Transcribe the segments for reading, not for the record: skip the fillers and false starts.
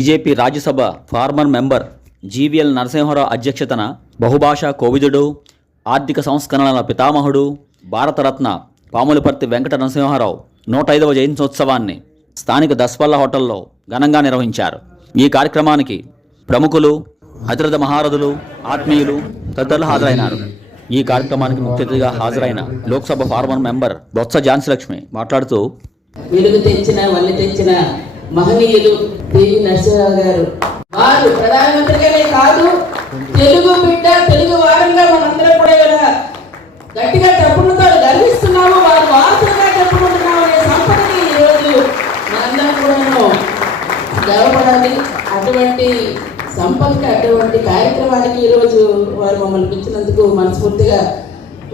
BJP Rajya Sabha former member GVL Narasimha Rao అధ్యక్షతన బహుభాషా కోవిదుడు, ఆర్థిక సంస్కరణల పితామహుడు, భారతరత్న పాములపర్తి వెంకట నరసింహారావు 105వ జయంత్యోత్సవాన్ని స్థానిక దస్పల్ల హోటల్లో ఘనంగా నిర్వహించారు. ఈ కార్యక్రమానికి ప్రముఖులు, అతిరథ మహారథులు, ఆత్మీయులు తదితరులు హాజరైనారు. ఈ కార్యక్రమానికి ముఖ్య అతిథిగా హాజరైన లోక్సభ ఫార్మర్ మెంబర్ బొత్స ఝాన్సీ లక్ష్మి మాట్లాడుతూ, వెలుగు తెచ్చిన వల్లి తెచ్చిన మహనీయులు పివి నరసింహారావు గారు, వారు ప్రధానమంత్రిగానే కాదు, తెలుగు బిడ్డ, తెలుగు వారంగా మనందరం కూడా గట్టిగా చెప్పుకుంటూ గర్విస్తున్నాము. వారు వారసులుగా చెప్పుకుంటున్నాము అనే సంపదని ఈరోజు మనందరం కూడా గర్వపడాలి. అటువంటి సంపదకి, అటువంటి కార్యక్రమానికి ఈరోజు వారు మమ్మల్ని పిలిచినందుకు మనస్ఫూర్తిగా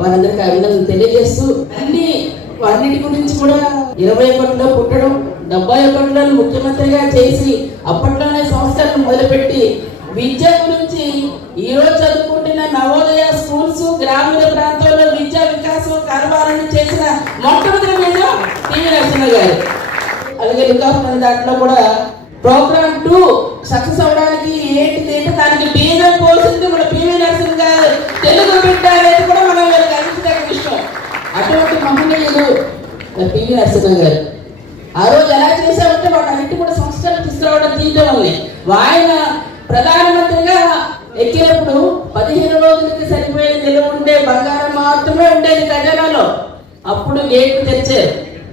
వారందరికీ అభినందనలు తెలియజేస్తూ, అన్నిటి గురించి కూడా 21లో పుట్టడం, 71లో ముఖ్యమంత్రిగా చేసి అప్పట్లోనే సంస్థలను మొదలుపెట్టి విద్య గురించి ఈరోజు చదువుకుంటున్న నవోదయ స్కూల్స్, గ్రామీణ ప్రాంతాల్లో విద్యా వికాసం కార్యక్రమాలను చేసిన మొట్టమొదటి మీద పివి నరసింహ గారు. అలాగే లుకాఫ్ దాంట్లో కూడా ప్రోగ్రామ్ 2 సక్సెస్ అవడానికి ఏంటి దానికి బీజం పోసింది మన పివి నరసింహ గారు. తెలుగు బిడ్డ అనేది కూడా మనం గర్వించదగ్గ విషయం. అటువంటి మహనీయులు పివి నరసింహ గారు ఆ రోజు ఎలా చేశామంటే వాటన్నిటి కూడా సంస్కరణ తీసుకురావడం తీయడం. ఆయన ప్రధానమంత్రిగా ఎక్కినప్పుడు 15 రోజులకి సరిపోయే నిలువ ఉండే బంగారం మాత్రమే ఉండేది ఖజానాలో. అప్పుడు గేట్లు తెచ్చారు.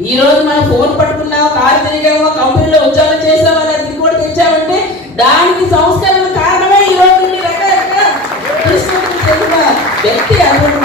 ఈ రోజు మనం ఫోన్ పట్టుకున్నామో, కారు తిరిగామో, కంపెనీలో ఉద్యోగం చేసామో అది కూడా తెచ్చామంటే దానికి సంస్కరణ కారణమే ఈ రోజు రకరకాల తీసుకుంటున్న వ్యక్తి అటువంటి